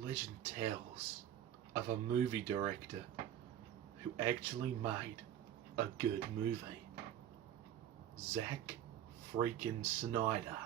legend tells of a movie director who actually made a good movie. Zack freaking Snyder.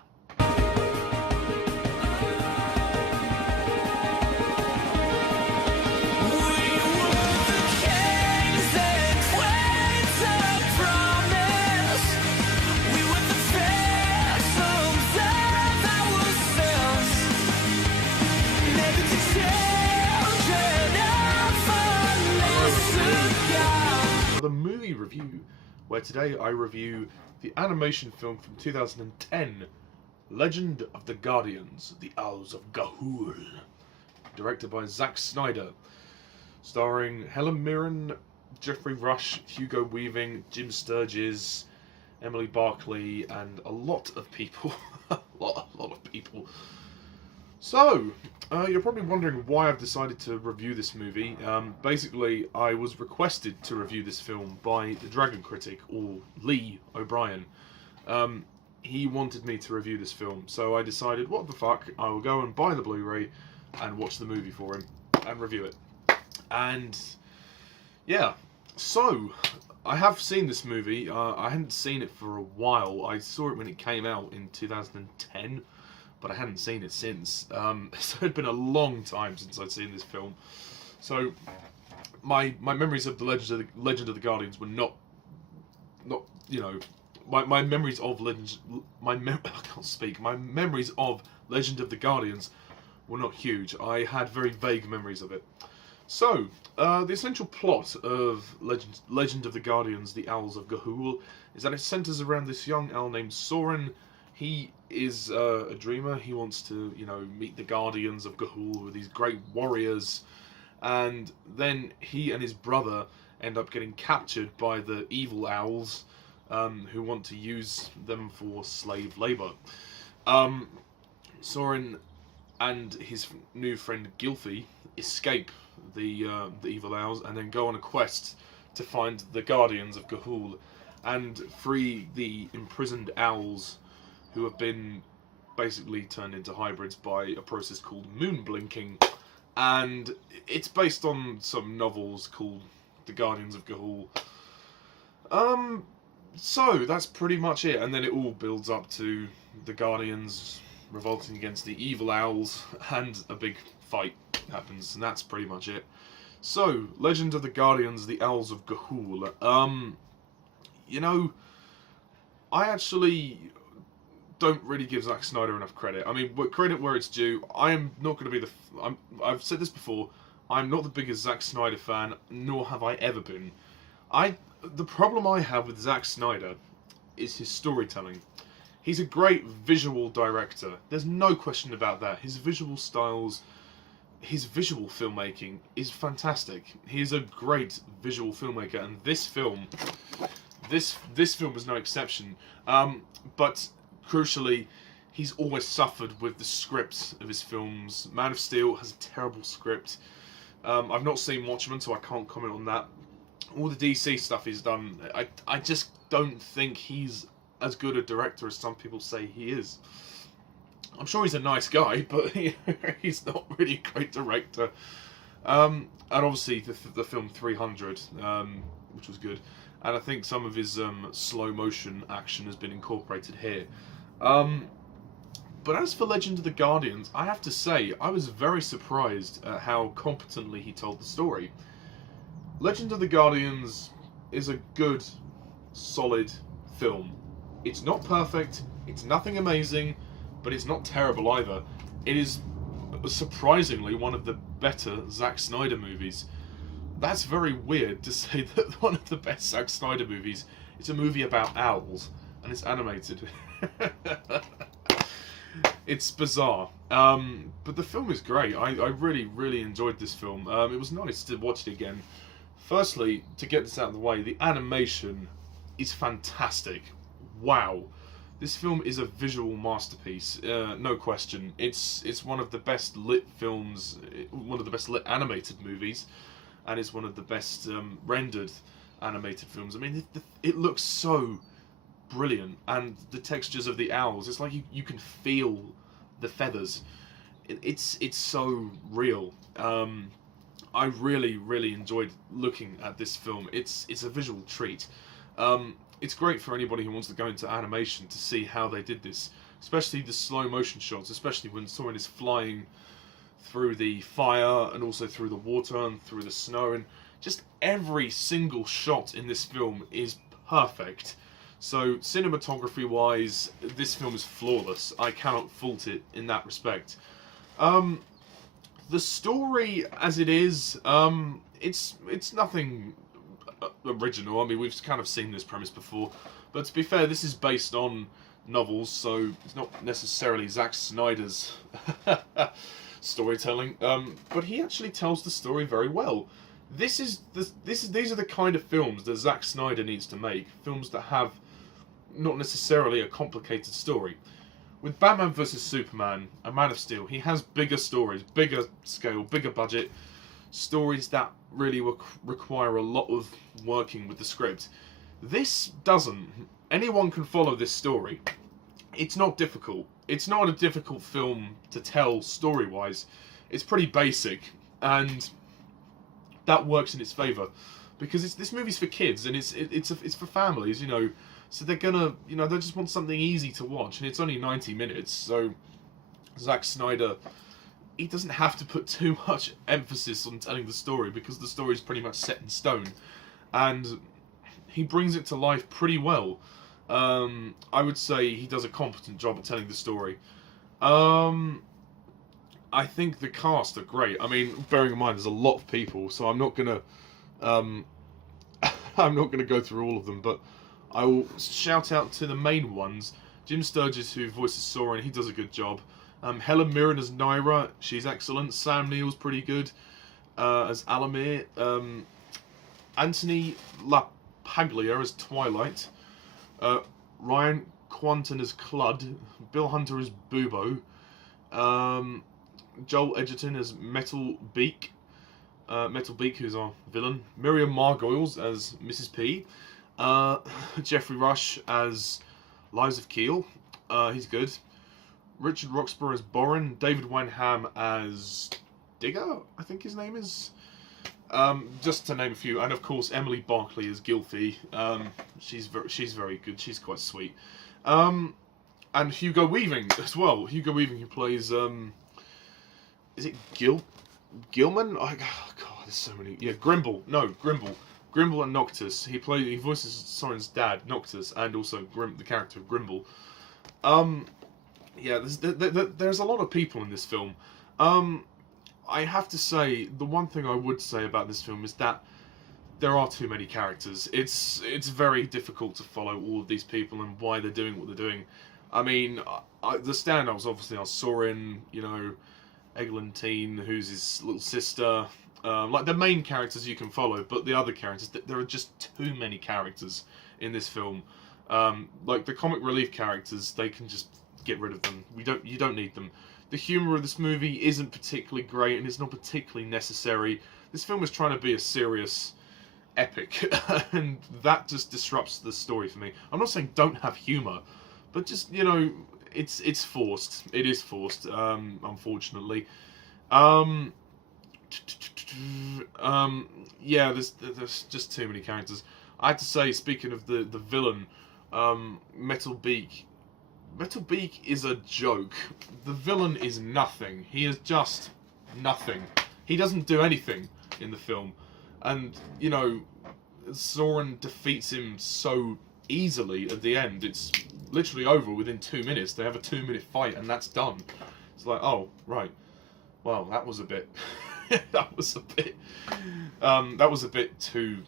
The movie review, where today I review the animation film from 2010, Legend of the Guardians, The Owls of Ga'Hoole, directed by Zack Snyder, starring Helen Mirren, Geoffrey Rush, Hugo Weaving, Jim Sturgess, Emily Barclay, and a lot of people. a lot of people. So, you're probably wondering why I've decided to review this movie. Basically, I was requested to review this film by the Dragon Critic, or Lee O'Brien. He wanted me to review this film, so I decided, what the fuck, I will go and buy the Blu-ray and watch the movie for him, and review it. And, yeah, so, I have seen this movie. I hadn't seen it for a while. I saw it when it came out in 2010. But I hadn't seen it since. So it'd been a long time since I'd seen this film. So my memories of the Legend of the Guardians were not you know, my memories of I can't speak. My memories of Legend of the Guardians were not huge. I had very vague memories of it. So the essential plot of Legend of the Guardians, The Owls of Ga'Hoole, is that it centers around this young owl named Soren. He is a dreamer. He wants to, you know, meet the Guardians of Ga'Hoole, who are these great warriors. And then he and his brother end up getting captured by the evil owls, who want to use them for slave labor. Soren and his new friend Geoffrey escape the evil owls and then go on a quest to find the Guardians of Ga'Hoole and free the imprisoned owls, who have been basically turned into hybrids by a process called moon blinking. And it's based on some novels called The Guardians of Ga'Hoole. So that's pretty much it. And then it all builds up to the Guardians revolting against the evil owls, and a big fight happens, and that's pretty much it. So, Legend of the Guardians, The Owls of Ga'Hoole. You know, I actually don't really give Zack Snyder enough credit. I mean, credit where it's due. I am not going to be I've said this before. I'm not the biggest Zack Snyder fan, nor have I ever been. The problem I have with Zack Snyder is his storytelling. He's a great visual director. There's no question about that. His visual styles, his visual filmmaking is fantastic. He is a great visual filmmaker, and this film is no exception. But crucially, he's always suffered with the scripts of his films. Man of Steel has a terrible script. I've not seen Watchmen, so I can't comment on that. All the DC stuff he's done, I just don't think he's as good a director as some people say he is. I'm sure he's a nice guy, but he's not really a great director. And obviously the film 300, which was good. And I think some of his slow motion action has been incorporated here. But as for Legend of the Guardians, I have to say, I was very surprised at how competently he told the story. Legend of the Guardians is a good, solid film. It's not perfect, it's nothing amazing, but it's not terrible either. It is surprisingly one of the better Zack Snyder movies. That's very weird to say that one of the best Zack Snyder movies is a movie about owls, and it's animated. It's bizarre. But the film is great. I really, really enjoyed this film. It was nice to watch it again. Firstly, to get this out of the way, the animation is fantastic. Wow. This film is a visual masterpiece, no question. It's one of the best lit films, one of the best lit animated movies, and it's one of the best rendered animated films. I mean, it looks so brilliant, and the textures of the owls, it's like you can feel the feathers. it's so real. I really enjoyed looking at this film. It's a visual treat. It's great for anybody who wants to go into animation to see how they did this, especially the slow motion shots, especially when Soren is flying through the fire and also through the water and through the snow, and just every single shot in this film is perfect. So cinematography wise, this film is flawless. I cannot fault it in that respect. The story as it is, it's nothing original. I mean, we've kind of seen this premise before, but to be fair, this is based on novels, so it's not necessarily Zack Snyder's storytelling. But he actually tells the story very well. These are the kind of films that Zack Snyder needs to make. Films that have not necessarily a complicated story. With Batman vs Superman and Man of Steel, he has bigger stories, bigger scale, bigger budget, stories that really require a lot of working with the script. This doesn't. Anyone can follow this story. It's not difficult. It's not a difficult film to tell story-wise. It's pretty basic, and that works in its favour, because this movie's for kids and it's for families, you know. So they're gonna, you know, they just want something easy to watch, and it's only 90 minutes. So Zack Snyder, he doesn't have to put too much emphasis on telling the story, because the story is pretty much set in stone, and he brings it to life pretty well. I would say he does a competent job at telling the story. I think the cast are great. I mean, bearing in mind there's a lot of people, so I'm not gonna I'm not gonna go through all of them, but I will shout out to the main ones. Jim Sturgess, who voices Soren, he does a good job. Helen Mirren as Naira, she's excellent. Sam Neill's pretty good as Alamir. Anthony LaPaglia as Twilight. Ryan Kwanten as Clud. Bill Hunter as Bubo. Joel Edgerton as Metal Beak. Who's our villain. Miriam Margoyles as Mrs. P. Geoffrey Rush as Lives of Keel. He's good. Richard Roxburgh as Boren. David Wenham as Digger, I think his name is. Just to name a few. And of course Emily Barclay as Gylfi. She's very good. She's quite sweet. And Hugo Weaving as well. Hugo Weaving, who plays is it Gilman? Oh god, there's so many. Yeah, Grimble. No, Grimble. Grimble and Noctis. He voices Soren's dad, Noctis, and also the character of Grimble. Yeah, there's a lot of people in this film. I have to say, the one thing I would say about this film is that there are too many characters. It's very difficult to follow all of these people and why they're doing what they're doing. I mean, the standouts obviously are Soren, you know, Eglantine, who's his little sister. Like the main characters you can follow, but the other characters, there are just too many characters in this film. Like the comic relief characters, they can just get rid of them. You don't need them. The humour of this movie isn't particularly great, and it's not particularly necessary. This film is trying to be a serious epic, and that just disrupts the story for me. I'm not saying don't have humour, but just, you know, it's forced. It is forced, unfortunately. Yeah, there's just too many characters. I have to say, speaking of the villain, Metal Beak is a joke. The villain is nothing. He is just nothing. He doesn't do anything in the film. And, you know, Soren defeats him so easily at the end. It's literally over within 2 minutes. They have a 2-minute fight and that's done. It's like, oh, right. Well, that was a bit... that was a bit too...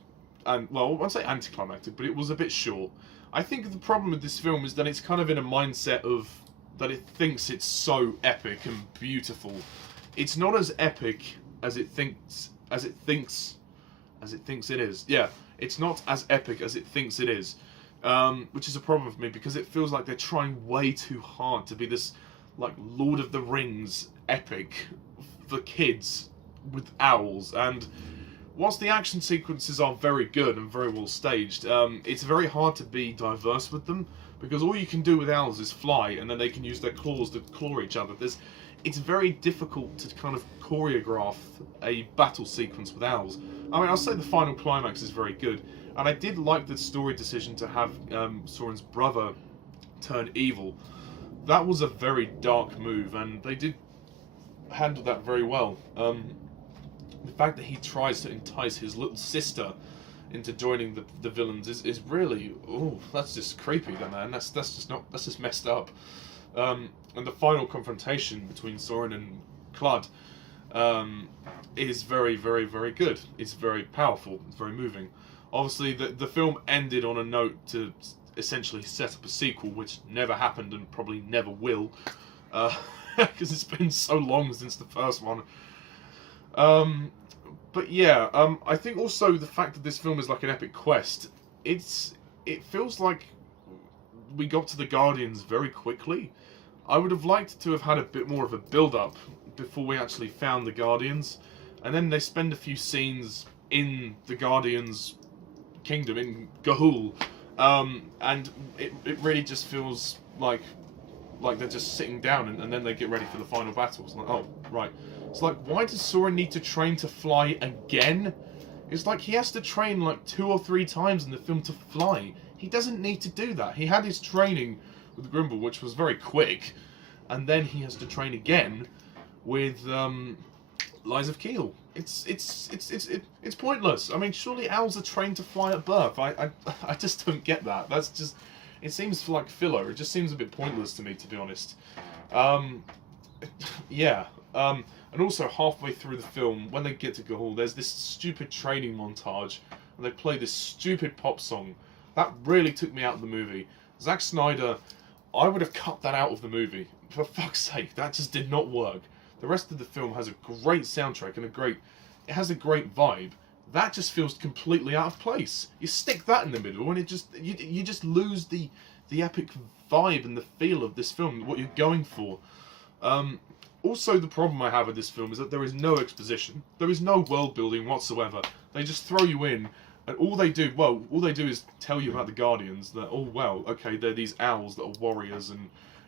And well, I won't say anticlimactic, but it was a bit short. I think the problem with this film is that it's kind of in a mindset of that it thinks it's so epic and beautiful. It's not as epic as it thinks it is. Yeah, it's not as epic as it thinks it is, which is a problem for me because it feels like they're trying way too hard to be this like Lord of the Rings epic for kids with owls. And whilst the action sequences are very good and very well staged, it's very hard to be diverse with them because all you can do with owls is fly, and then they can use their claws to claw each other. it's very difficult to kind of choreograph a battle sequence with owls. I mean, I'll say the final climax is very good, and I did like the story decision to have Soren's brother turn evil. That was a very dark move, and they did handle that very well. The fact that he tries to entice his little sister into joining the villains is really, oh, that's just creepy, man. That's just messed up. And the final confrontation between Soren and Claude is very, very, very good. It's very powerful. It's very moving. Obviously, the film ended on a note to essentially set up a sequel, which never happened and probably never will, because it's been so long since the first one. But yeah, I think also the fact that this film is like an epic quest, it feels like we got to the Guardians very quickly. I would have liked to have had a bit more of a build-up before we actually found the Guardians, and then they spend a few scenes in the Guardians' kingdom, in Ga'Hoole, and it really just feels like they're just sitting down and then they get ready for the final battle. It's like, oh, right. It's like, why does Soren need to train to fly again? It's like he has to train like 2 or 3 times in the film to fly. He doesn't need to do that. He had his training with Grimble, which was very quick, and then he has to train again with Lies of Keel. It's pointless. I mean, surely owls are trained to fly at birth. I just don't get that. That's just, it seems like filler. It just seems a bit pointless to me, to be honest. Yeah. And also halfway through the film, when they get to Ga'Hoole, there's this stupid training montage, and they play this stupid pop song. That really took me out of the movie. Zack Snyder, I would have cut that out of the movie. For fuck's sake, that just did not work. The rest of the film has a great soundtrack and it has a great vibe. That just feels completely out of place. You stick that in the middle, and it just you just lose the epic vibe and the feel of this film, what you're going for. Also, the problem I have with this film is that there is no exposition. There is no world building whatsoever. They just throw you in, and all they do is tell you about the Guardians. That, oh well, okay, they're these owls that are warriors,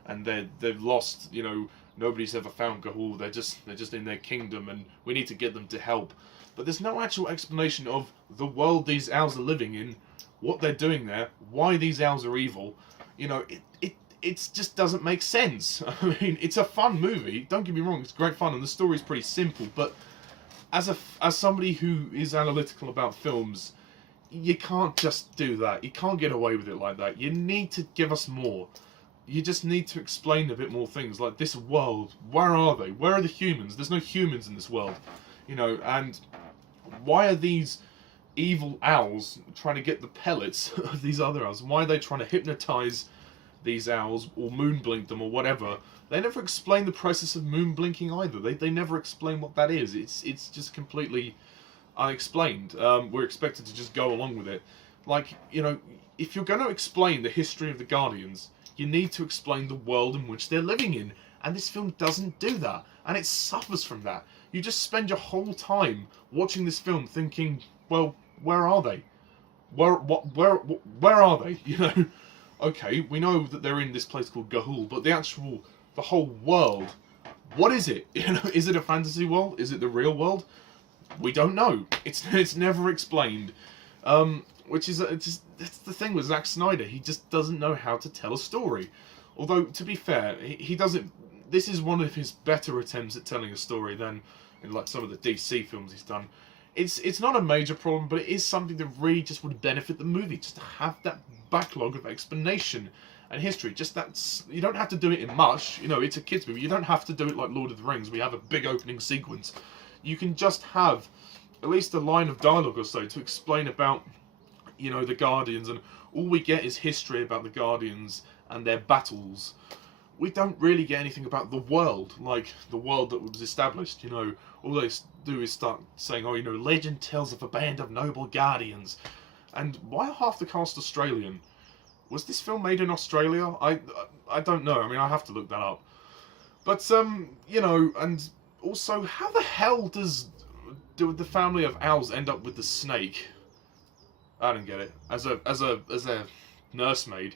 and they've lost. You know, nobody's ever found Ga'Hoole. They're just in their kingdom, and we need to get them to help. But there's no actual explanation of the world these owls are living in, what they're doing there, why these owls are evil. You know, it just doesn't make sense. I mean, it's a fun movie. Don't get me wrong; it's great fun, and the story's pretty simple. But as somebody who is analytical about films, you can't just do that. You can't get away with it like that. You need to give us more. You just need to explain a bit more things, like this world. Where are they? Where are the humans? There's no humans in this world, you know. And why are these evil owls trying to get the pellets of these other owls? Why are they trying to hypnotize these owls or moon blink them or whatever? They never explain the process of moon blinking either. They never explain what that is. It's just completely unexplained. We're expected to just go along with it. Like, you know, if you're going to explain the history of the Guardians, you need to explain the world in which they're living in. And this film doesn't do that. And it suffers from that. You just spend your whole time watching this film thinking, well, where are they? Where are they? You know? Okay, we know that they're in this place called Ga'Hoole, but the whole world, what is it? You know, is it a fantasy world? Is it the real world? We don't know. It's never explained. Which is that's the thing with Zack Snyder. He just doesn't know how to tell a story. Although, to be fair, he doesn't. This is one of his better attempts at telling a story than in like some of the DC films he's done. It's not a major problem, but it is something that really just would benefit the movie, just to have that backlog of explanation and history. Just that, you don't have to do it in much. You know, it's a kids movie. You don't have to do it like Lord of the Rings. We have a big opening sequence. You can just have at least a line of dialogue or so to explain about, you know, the Guardians, and all we get is history about the Guardians and their battles. We don't really get anything about the world, like the world that was established. You know, all they do is start saying, oh, you know, legend tells of a band of noble guardians. And why are half the cast Australian? Was this film made in Australia? I don't know. I mean, I have to look that up. But you know, and also, how the hell do the family of owls end up with the snake? I don't get it. As a nursemaid,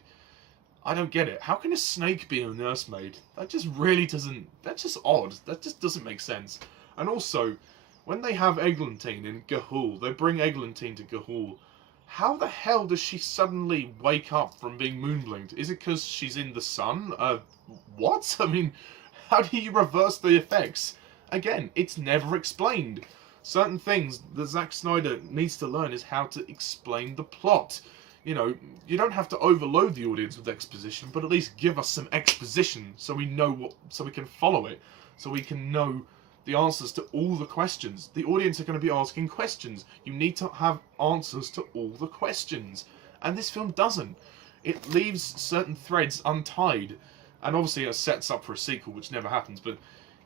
I don't get it. How can a snake be a nursemaid? That just really doesn't... That's just odd. That just doesn't make sense. And also, when they have Eglantine in Ga'Hoole, they bring Eglantine to Ga'Hoole. How the hell does she suddenly wake up from being moonblinked? Is it because she's in the sun? What? I mean, how do you reverse the effects? Again, it's never explained. Certain things that Zack Snyder needs to learn is how to explain the plot. You know, you don't have to overload the audience with exposition, but at least give us some exposition so we know what, so we can follow it, so we can know the answers to all the questions. The audience are going to be asking questions. You need to have answers to all the questions. And this film doesn't. It leaves certain threads untied. And obviously it sets up for a sequel, which never happens. But,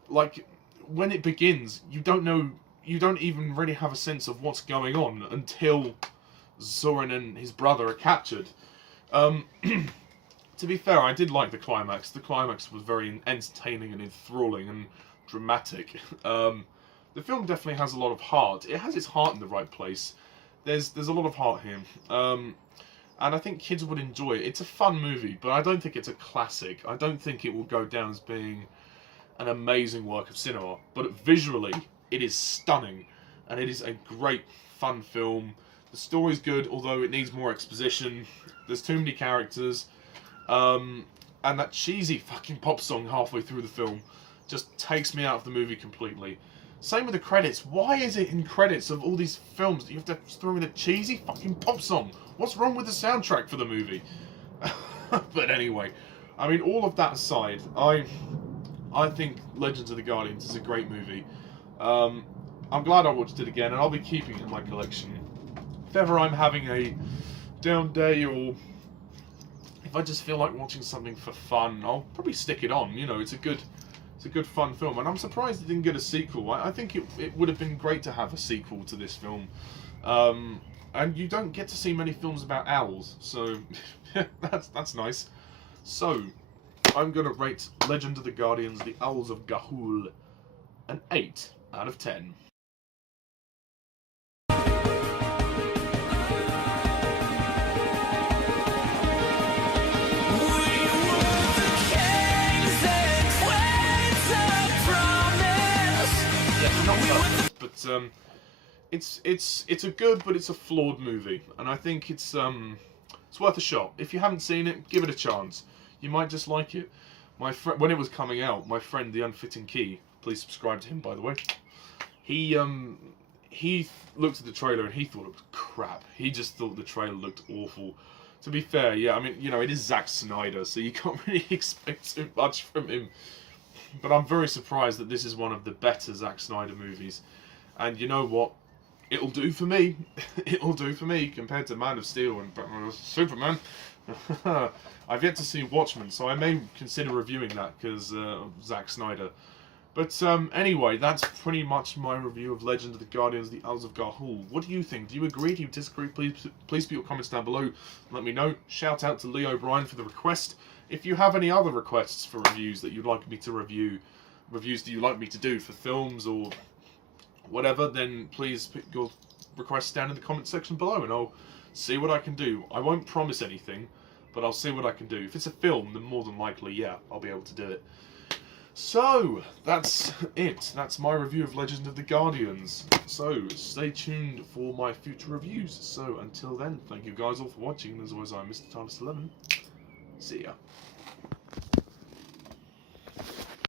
like, when it begins, you don't know, you don't even really have a sense of what's going on until Zoran and his brother are captured. To be fair, I did like the climax. The climax was very entertaining and enthralling and dramatic. The film definitely has a lot of heart. It has its heart in the right place. There's a lot of heart here. And I think kids would enjoy it. It's a fun movie, but I don't think it's a classic. I don't think it will go down as being an amazing work of cinema. But visually, it is stunning. And it is a great, fun film. The story's good, although it needs more exposition. There's too many characters. And that cheesy fucking pop song halfway through the film just takes me out of the movie completely. Same with the credits. Why is it in credits of all these films that you have to throw in a cheesy fucking pop song? What's wrong with the soundtrack for the movie? But anyway, I mean, all of that aside, I think Legends of the Guardians is a great movie. I'm glad I watched it again, and I'll be keeping it in my collection. If ever I'm having a down day, or if I just feel like watching something for fun, I'll probably stick it on. You know, it's a good fun film, and I'm surprised it didn't get a sequel. I think it would have been great to have a sequel to this film. And you don't get to see many films about owls, so that's nice. So, I'm going to rate Legend of the Guardians, The Owls of Ga'Hoole, an 8 out of 10. But it's a good, but it's a flawed movie, and I think it's worth a shot. If you haven't seen it, give it a chance. You might just like it. When it was coming out, my friend The Unfitting Key, please subscribe to him, by the way. He looked at the trailer and he thought it was crap. He just thought the trailer looked awful. To be fair, yeah, I mean, you know, it is Zack Snyder, so you can't really expect too much from him. But I'm very surprised that this is one of the better Zack Snyder movies. And you know what? It'll do for me. It'll do for me compared to Man of Steel and Superman. I've yet to see Watchmen, so I may consider reviewing that because of Zack Snyder. But anyway, that's pretty much my review of Legend of the Guardians, The Owls of Ga'Hoole. What do you think? Do you agree? Do you disagree? Please put your comments down below. Let me know. Shout out to Lee O'Brien for the request. If you have any other requests for reviews that you'd like me to review, reviews that you'd like me to do for films or whatever, then please put your requests down in the comment section below and I'll see what I can do. I won't promise anything, but I'll see what I can do. If it's a film, then more than likely, yeah, I'll be able to do it. So, that's it. That's my review of Legend of the Guardians. So, stay tuned for my future reviews. So, until then, thank you guys all for watching. As always, I'm Mr. TARDIS11. See ya.